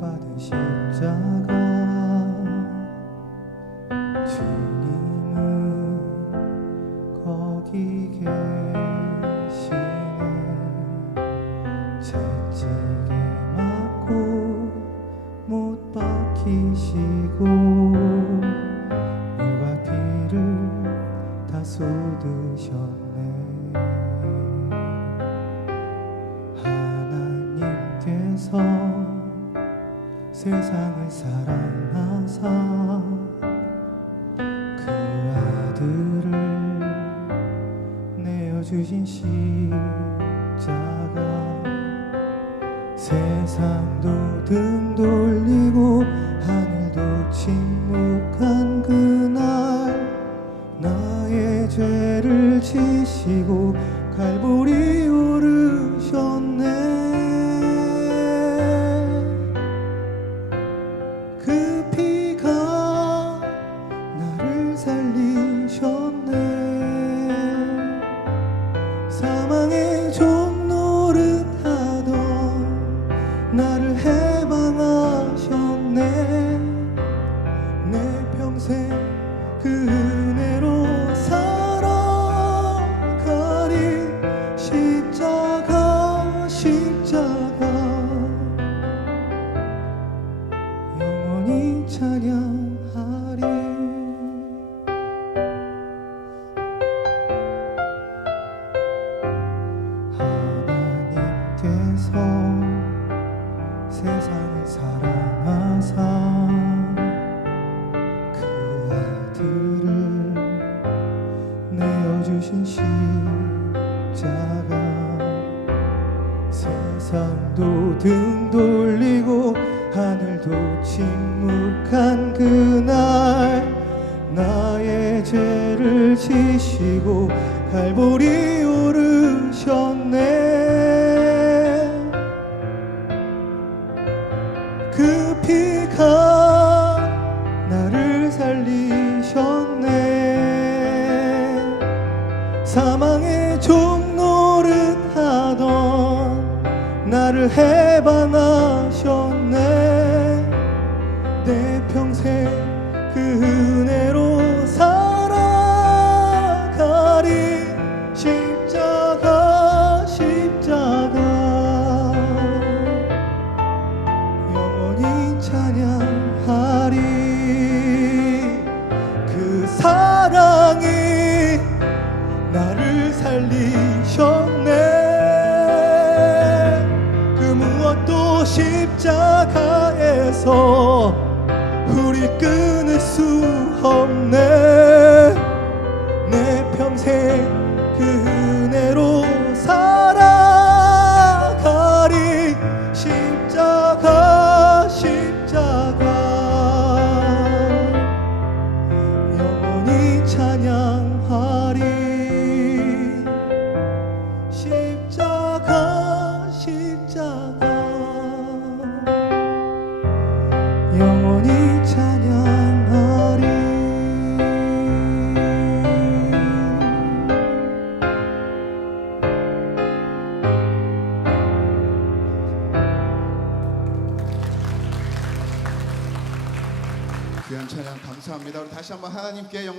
받은 십자가. 주님은 거기 계시네. 채찍에 맞고 못 박히시고 물과 피를 다 쏟으셨네. 하나님께서 세상을 사랑하사 그 아들을 내어주신 십자가 세상도 등 돌리고 하늘도 침묵한 그날 나의 죄를 지시고 갈보리 사망의 종노릇 하던 나를 해방하셨네. 내 평생 그 은혜로 살아가리 십자가 십자가. 영원히 찬양 주신 십자가 세상도 등 돌리고 하늘도 침묵한 그날 나의 죄를 지시고 갈보리 사망의 종노릇 하던 나를 해방하셨네. 내 평생 그 은혜로 살아가리 십자가 십자가. 영원히 찬양하리. 그 사랑이 나를 살리셨네. 그 무엇도 십자가에서 우리 끊을 수 없네. 내 평생 그 은혜로 살아가리. 십자가 십자가. 영원히 찬양 귀한 찬양 감사합니다. 우리 다시 한번 하나님께 영광.